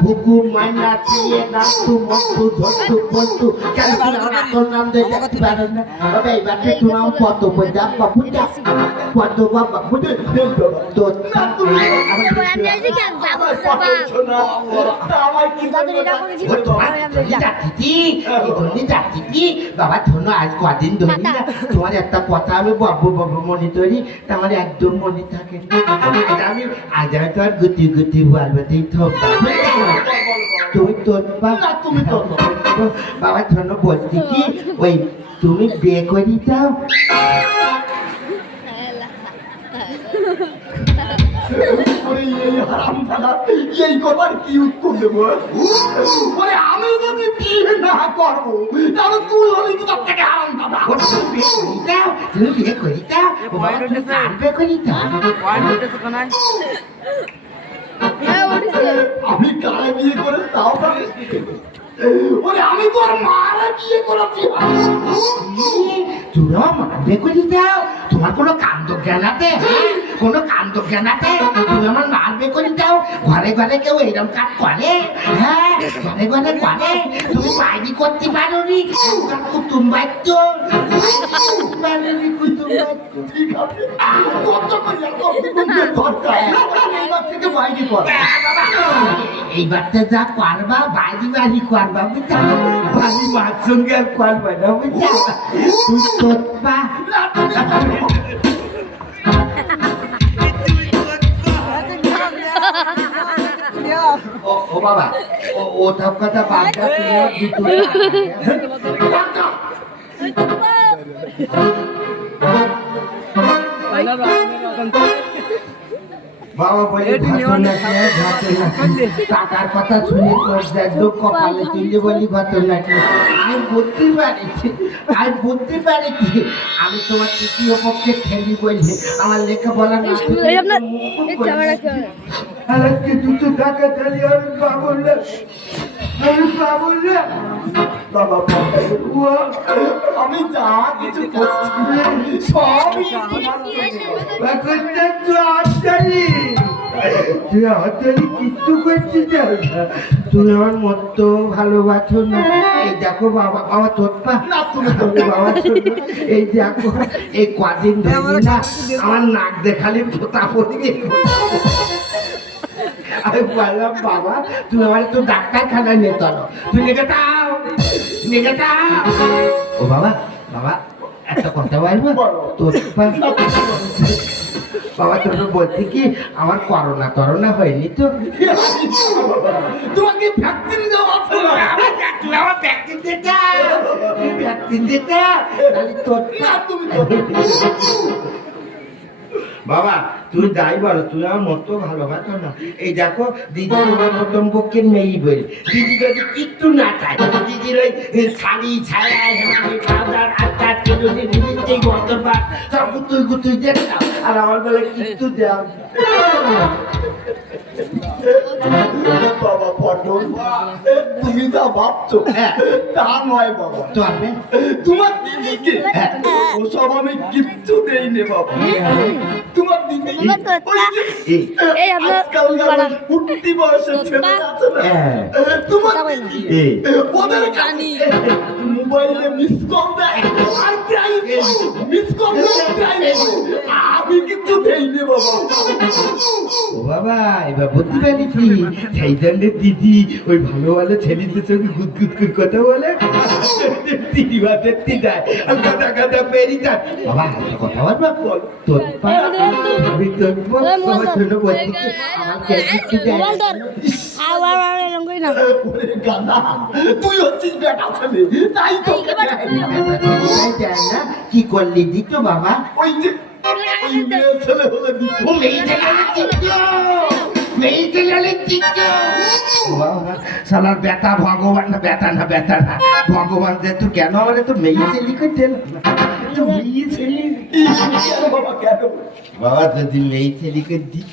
ঘুঘু মাইনা চিয়ে নাচু মন্টু ঝন্টু পন্টু কেন তোর নাম দিয়ে দেখতে পারেন না তবে এইবার তুই নাম কত পয়সা বাবু কত বাবা বুঝে তো বাবা শোনো আজ কদিন ধরি না তোমার একটা কথা আমি বাবু বাবু মনে তৈরি আমার একদম মনে থাকে আমি আজ হয়তো আর গুটি গুটি বলবো তুই থোক তুই তোর তুমি তো বাবা শোনো বলছি কি ওই তুমি বিয়ে করি দাও এই কথার কি উত্তর দেবো আমি যদি বিয়ে না করবো তাহলে তুই হলি কোথার থেকে হারাম দাদা তুমি বিয়ে করি দাও বিয়ে করি দাও আমি কারে বিয়ে করে তাও ওরে আমি তো আর মারা বিয়ে করেছি তোরা মারবে করি দাও তোমার কোনো কাণ্ড জ্ঞান আছে কোনো কাণ্ড জ্ঞান আছে তুমি আমার মারবে করি দাও ঘরে ঘরে কেউ এরকম কাজ করে হ্যাঁ ঘরে ঘরে করে তুমি বাইরে করতে পারো নি কুটুম বাচ্চ ঠিক আছে এইবার থেকে বাইরে কর এইবারটা যা করবা বাড়ি বাড়ি করবা বুঝা বাড়ি মার সঙ্গে আর করবা না বুঝা তুই তোৎপা ও বাবা ও সব কথা বাদ দাও বাবা বলে টাকার কথা শুনে তোর একদম কপালে তুলে বলি ঘটনাটি আমি বুঝতে পারিছি আমি তোমার তৃতীয় পক্ষে খেলি বলছি আমার লেখাপড়া না দুটো টাকা চালি আমি পাবো না আমি যা কিছু করছি সবই কিচ্ছু করছিস তুই আমার মতো ভালোবাসো না এই দেখো বাবা বাবা তোর পা বাবা এই দেখো এই কদিন ধরে না আমার নাক দেখালে ফোতা পড়ে আমি বললাম বাবা তুই আমার তো ডাক্তারখানায় নিয়ে চলো তুই লেগে ও বাবা বাবা একটা কথা বলবো তোর বাবা তোর বলছি কি আমার করোনা হয়নি তো তোমাকে ভ্যাকসিন দেওয়া আছে তুই আমার ভ্যাকসিন দিতে তাহলে তোর তুমি বাবা তুই যাই বলো তুই আমার মতো ভালোবাসো না এই দেখো দিদি তোমার প্রথম পক্ষের মেয়েই বলি দিদি যদি কিচ্ছু না চায় দিদির ওই শাড়ি ছায়া হেমালি পাউডার আটটা তেলুনি নিজেই গত পার সব গুতুই দেখ না আর আমার বেলা কিচ্ছু দেওয়া বাবা পটল তুমি যা ভাবছো তা নয় বাবা চলবে তোমার দিদিকে ওসব আমি কিচ্ছু দেই নে বাবা তোমার দিদি আজকাল উঠতি বয়সের ছেলে আছে না তোমার দিদি ওদের কাছে মোবাইলে মিস কল দেয় আর মিস কল দেয় আমি কিচ্ছু দেই নে বাবা ও বাবা এবার বুঝতে পারিছি সেই জন্য দিদি ওই ভালো ভালো ছেলেদের সঙ্গে গুদগুদ করে কথা বলে দিদি ভাতের দেয় আর কথা বেরিয়ে যায় বাবা কথা বলবো তোর আমি তোর আমার ছোট বলছি তুই হচ্ছিস বেটা ছেলে তাই তো যায় না কি করলি দিত বাবা ওই যে মেয়ে ছেলে হলে দিত সালার বেটা ভগবান না বেটা না ভগবান যে তুই কেন আমার তো মেয়ে ছেলে করতে বাবা যদি মেয়ে ছেলেকে দিত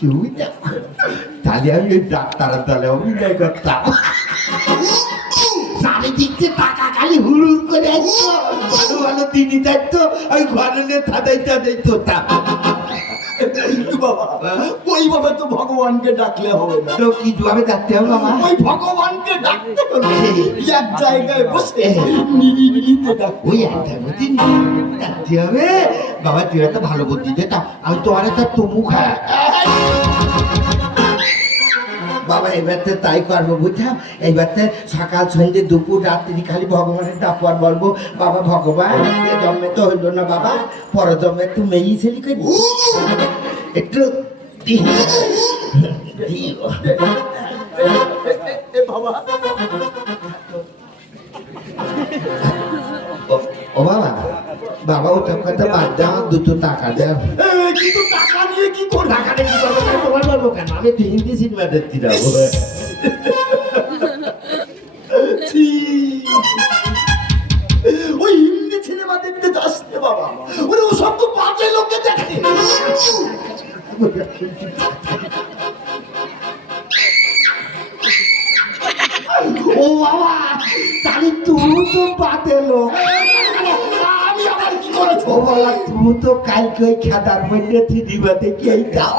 তাহলে আমি ডাক্তার দলে অভিনয় করতাম চারিদিকে টাকা খালি হুড়ুর করে আসতো ভালো ভালো দিনই থাকতো ওই ঘরে থাদাই তোতাম কিন্তু বাবা ওইভাবে তো ভগবানকে ডাকলে হবে না, তো কি জবাবে ডাকতে হবে বাবা? ওই ভগবানকে ডাকতে হলে এক জায়গায় বসে নিরিবিলিতে ডাকতে ওই একটা বুদ্ধি ডাকতে হবে বাবা। তুই একটা ভালো বুদ্ধি দে, তা আমি তোমার একটা তমু খাই বাবা। এবারতে তাই করবো বুঝা। এইবারতে সকাল সন্ধ্যে দুপুর রাত্রি খালি ভগবানের ডাকবার বলবো। বাবা ভগবান এ জন্মে তো হইলো না বাবা, পর জন্মে একটু মেয়ে ছেলে করি একটু বাবা। ও বাবা, বাবা ওটা কথা বাদ দাও, দুটো টাকা দেব। কিন্তু টাকা নিয়ে কি করবো? টাকা নিয়ে কি করবো তোমার বলবো কেন? আমি তো হিন্দি সিনেমা দেখতে যাবো। ওই হিন্দি সিনেমা দেখতে যাস রে বাবা, ওরে ওসব তো বাজে লোকে দেখে। ও বাবা, তাহলে তুমি তো বাদে লোক। আমি আবার কি করেছি? ও বাবা, তুমি তো কালকে ওই খেদার মধ্যে সিনেমা দেখে যাও।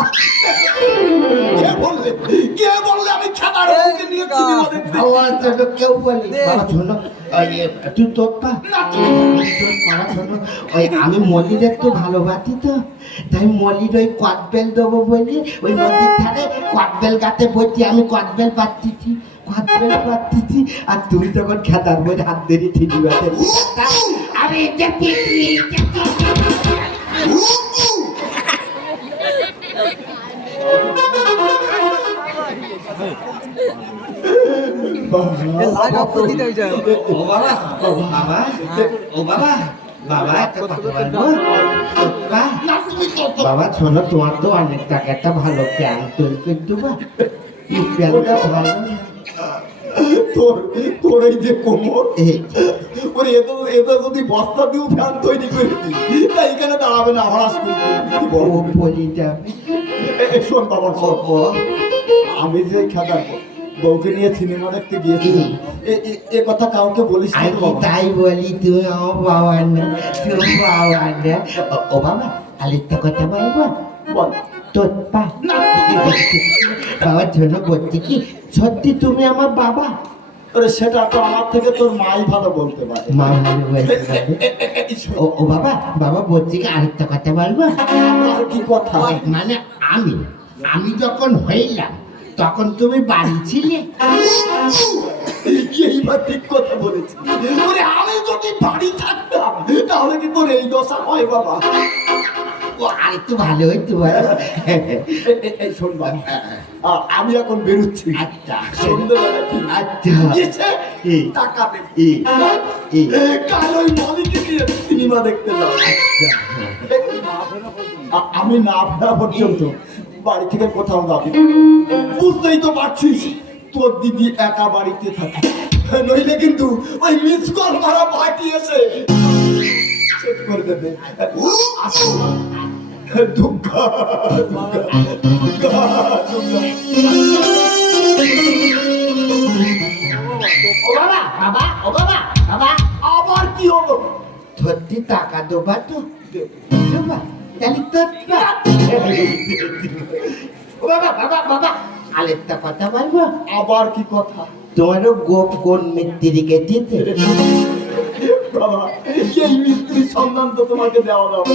কে বললে? কে বললে আমি খেদার মধ্যে নিয়ে সিনেমা দেখতে? আওয়াজ তো কেউ বলি বাবা শোনো, তুই তোর পা বাবা শোনো, ওই আমি মল্লির একটু ভালোবাসি তো, তাই মল্লির ওই কটবেল দেবো বলি ওই নদীর ধারে কটবেল গাতে বলছি, আমি কটবেল পাচ্ছি কটবেল পাচ্ছি, আর তুই তখন খেতার মধ্যে হাত ধরে ঠিকই বাতে আমি ও বাবা, ও বাবা, ও বাবা, বাবা একটা কথা বলবো? বাবা শোনো, তোমার তো অনেক টাকা, একটা ভালো প্যান তৈরি করে দেবো। এই প্যানটা ভালো তোর এই যে কোমর, ওরে এত যদি বস্তা দিও ফ্যান তৈরি করে দিই, তাই এখানে দাঁড়াবে না আমার আসবে। বলিটা শোন বাবা, আমি যে খেদার বউকে নিয়ে সিনেমা দেখতে গিয়েছিলাম, এ কথা কাউকে বলিস না। আমি তাই বলি, তুমি আমার বাবা না, তুমি বাবা না। ও বাবা, আরেকটা কথা বলবো? বল। তোর পা বাবার জন্য বলছি কি, সত্যি তুমি আমার বাবা? ওরে সেটা তো আমার থেকে তোর মাই ভালো বলতে পারে। মা ভালো বলতে পারবে। ও বাবা, বাবা বলছি কি আরেকটা কথা বলবো? আর কি কথা? মানে আমি যখন হইলাম তখন তুমি বাড়ি ছিলে? এইবার ঠিক কথা বলেছি। ওরে আমি যদি বাড়ি থাকতাম তাহলে কি তোর এই দশা হয় বাবা? ও আরেকটু ভালো হইতো বলো। এই শোন বাবা, আমি এখন বেরোচ্ছি। আচ্ছা সন্ধ্যেবেলা আচ্ছা এসে টাকা দেব। এ কাল ওই মালিককে নিয়ে সিনেমা দেখতে যাও। আমি না ফেরা পর্যন্ত বাড়ি থেকে কোথাও যাবি, বুঝতেই তো পারছিস তোর দিদি একা বাড়িতে থাকে, নইলে কিন্তু ওই মিস কল মারা পার্টি এসে শেষ করে দেবে। দুঃখ ও বাবা, বাবা, ও বাবা, বাবা, আবার কি হলো? সত্যি টাকা দেবা তো? দেবা তাহলে তো ও বাবা, বাবা, বাবা, আরেকটা কথা বলবো? আবার কি কথা? তোমারও গোপ কোন মিস্ত্রিকে দিতে? বাবা, এই মিস্ত্রির সন্ধান তো তোমাকে দেওয়া যাবে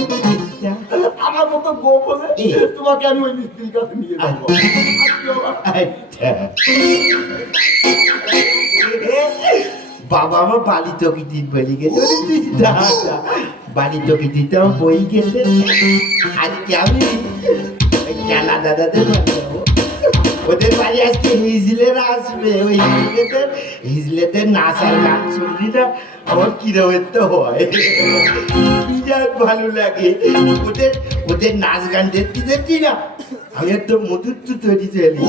না। আমার মতো গোপ হলে তোমাকে আমি ওই মিস্ত্রির কাছে নিয়ে যাবো। আচ্ছা বাবা, আমার বাড়ি চকি দিন বলি গেছে, বাড়ি চকি দিতে আমার বই গেছে। আজকে আমি খেলা দাদাদের ওদের বাড়ি আজকে হিজলেরা আসবে, ওই হিজলেদের নাচ আর গান শুনলি না আমার কিরমের তো হয়, বিরাট ভালো লাগে। ওদের নাচ গান দেখতে দেখছি না আমি একদম মধুত্ব তৈরি চলি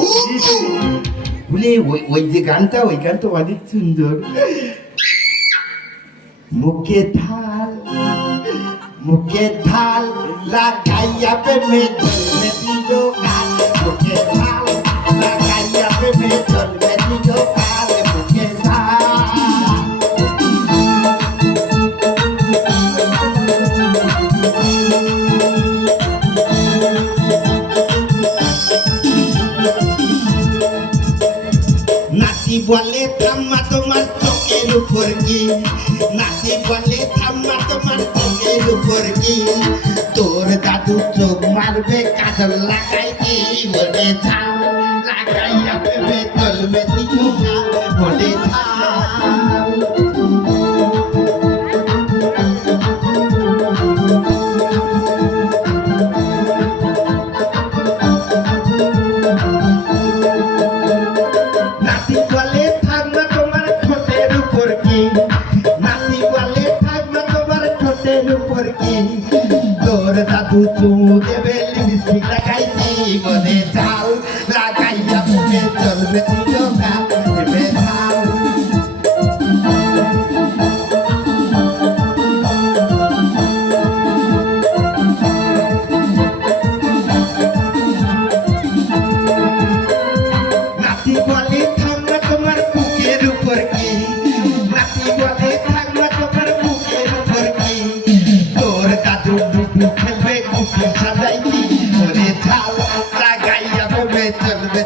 বলে। ওই যে গানটা, ওই গানটা অনেক সুন্দর। মুখে থাল লাগাইয়া প্রেমে দিল গান, মুখে থাল লাগাইয়া প্রেমে দিল গান, মুখে থাল নাতি বলে থাম্মা তোমার চোখের উপর কি নাতি বলে থাম্মা তোমার চোখের উপর কি তোর দাদু চোখ মারবে কাজল লাগাই কি বলে ছাও লাগাইয়া ভেবে চলবে দিও না বলে ছাও নাতি বলে থাম্মা তোমার ঠোঁটের উপর কি নাতি বলে থাম্মা তোমার ঠোঁটের উপর কি তোর দাদু চুমু দেবে লিপস্টিক লাগাইছি বলে চাল লাগাইয়া তুমি চলবে দিও না দেবে চাল নাতি বলে থাম্মা তোমার বুকের উপর কি নাতি বলে থাম্মা তোমার বুকের উপর কি তোর দাদু ডুবু খেলবে কুকুর সাজাইছি ওরে ছাল লাগাইয়া তুমি চলবে